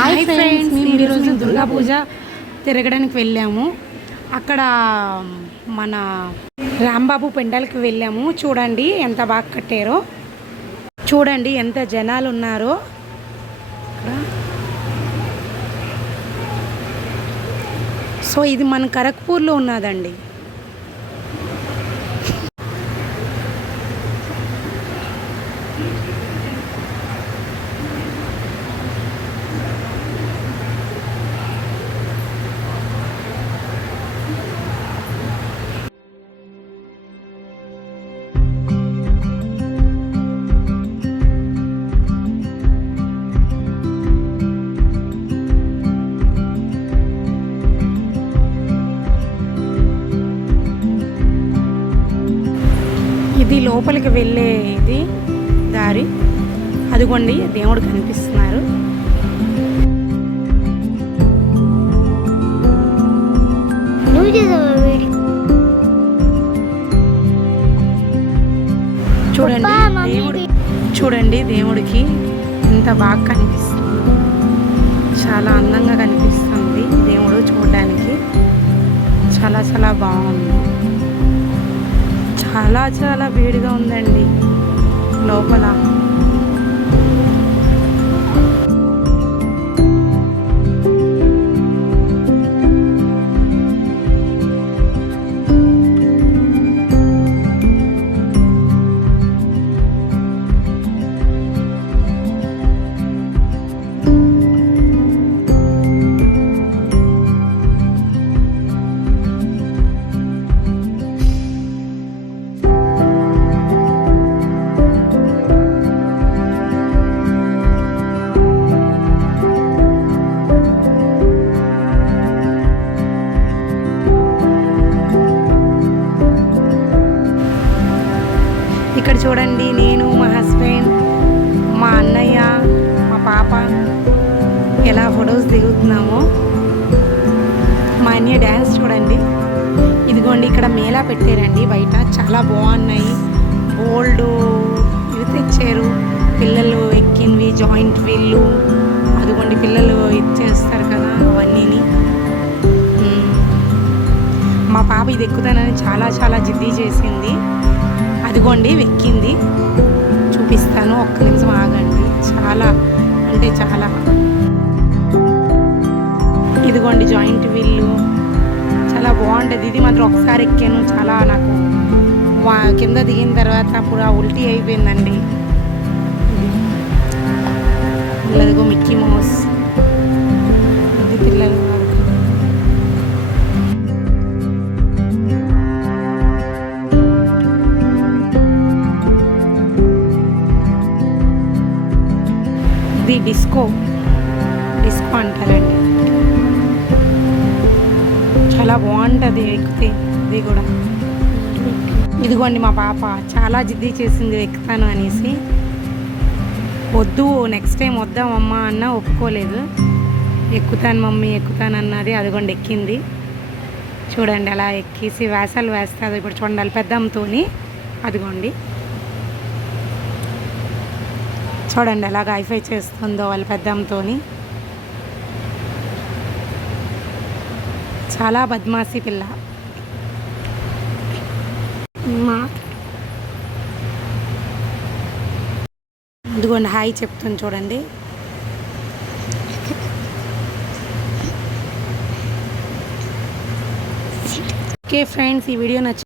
Hi friends, మేము ఈరోజు దుర్గా పూజ తిరగడానికి వెళ్ళాము. అక్కడ మన రాంబాబు పెండల్కి వెళ్ళాము. చూడండి ఎంత బాగా కట్టారో, చూడండి ఎంత జనాలు ఉన్నారో. సో ఇది మన ఖరగ్పూర్లో ఉన్నదండి. ఇది లోపలికి వెళ్ళేది దారి. అదిగోండి దేవుడు కనిపిస్తున్నారు. చూడండి దేవుడు, చూడండి దేవుడికి ఎంత బాగా కనిపిస్తుంది. చాలా అందంగా కనిపిస్తుంది దేవుడు. చూడడానికి చాలా చాలా బాగుంది. చాలా చాలా వేడిగా ఉందండి లోపల. ఇక్కడ చూడండి, నేను, మా హస్బెండ్, మా అన్నయ్య, మా పాప ఎలా ఫొటోస్ దిగుతున్నామో. మా అన్నయ్య డ్యాన్స్ చూడండి. ఇదిగోండి ఇక్కడ మేళా పెట్టారండి బయట. చాలా బాగున్నాయి. బోల్డ్ ఇవి తెచ్చారు. పిల్లలు ఎక్కినవి, జాయింట్ వీళ్ళు. అదిగోండి పిల్లలు ఇచ్చేస్తారు కదా అవన్నీని. మా పాప ఇది ఎక్కుతానని చాలా చాలా జిద్ది చేసింది. అదిగోండి ఎక్కింది. చూపిస్తాను, ఒక్క నిమిషం ఆగండి. చాలా అంటే చాలా. ఇదిగోండి జాయింట్ వీళ్ళు చాలా బాగుంటుంది. ఇది మాత్రం ఒకసారి ఎక్కాను. చాలా నాకు కింద దిగిన తర్వాత పూరా ఉల్టీ అయిపోయిందండి. అదిగో మిక్కీ మౌస్. ఇది పిల్లలు. ఇది డిస్కో అంటారండి. చాలా బాగుంటుంది ఎక్కితే. ఇది కూడా ఇదిగోండి మా పాప చాలా జిద్ది చేసింది ఎక్కుతాను అనేసి. వద్దు, నెక్స్ట్ టైం వద్దామమ్మా అన్న ఒప్పుకోలేదు. ఎక్కుతాను మమ్మీ ఎక్కుతాను అన్నది. అదిగోండి ఎక్కింది. చూడండి అలా ఎక్కేసి వేసాలు వేస్తుంది. ఇప్పుడు చూడండి పెద్దమ్మతో. అదిగోండి చూడండి ఎలాగ హైఫై చేస్తుందో వాళ్ళ పెద్దమ్మతో. చాలా బద్మాసి పిల్ల. ఇదిగోండి హాయ్ చెప్తుంది చూడండి. ఓకే ఫ్రెండ్స్, ఈ వీడియో నచ్చింది.